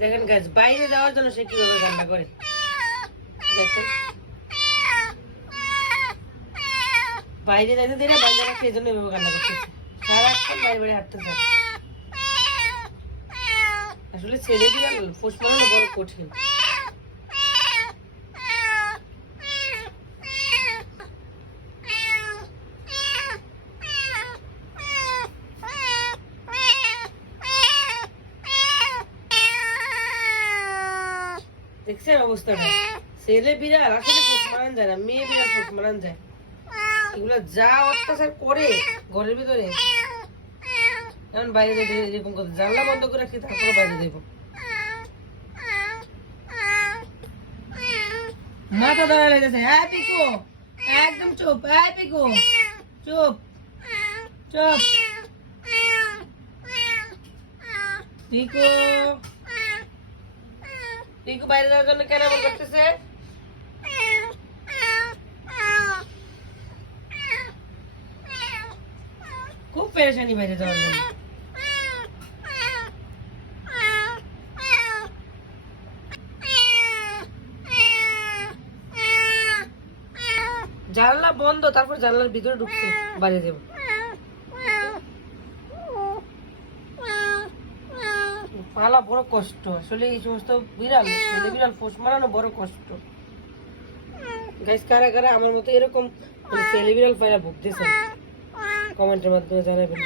দেখেন গাছ বাইরে যাওয়ার জন্য সে কিভাবে কান্না করে দেখেন বাইরে যাইতে দিলে বাইরে রাখতে এই জন্য এভাবে কান্না করতেছে সারাক্ষণ বাইরে বাইরে হাঁটতেছে আসলে ছেলে বিড়াল পোষ মানানো বড় কঠিন দেখছেন অবস্থাটা ছেলে বিড়াল আসলে পোষ মানান যায় না মেয়ে বিড়াল পোষ মানান যায় এগুলো যা অত্যাচার করে ঘরের ভিতরে এখন বাইরে যেতে এরকম কথা জানলা বন্ধ করে রাখছি তারপরে বাইরে যাইব মাথা ধরা লেগেছে হ্যাঁ পিকু একদম চুপ হ্যাঁ পিকু চুপ চুপ পিকু পিকু বাইরে যাওয়ার জন্য কেন এমন করতেছে খুব পেরেশানি বাইরে যাওয়ার জন্য জানলা বন্ধ তারপর জানলার ভিতরে ঢুকছে বাইরে যাব পালা বড় কষ্ট আসলে এই সমস্ত বিড়াল ছেলে বিড়াল পোষ মানানো বড় কষ্ট গাইস কারা কারা আমার মতো এরকম ছেলে বিড়াল পায়রা ভুগতেছেন কমেন্টের মাধ্যমে জানাবেন।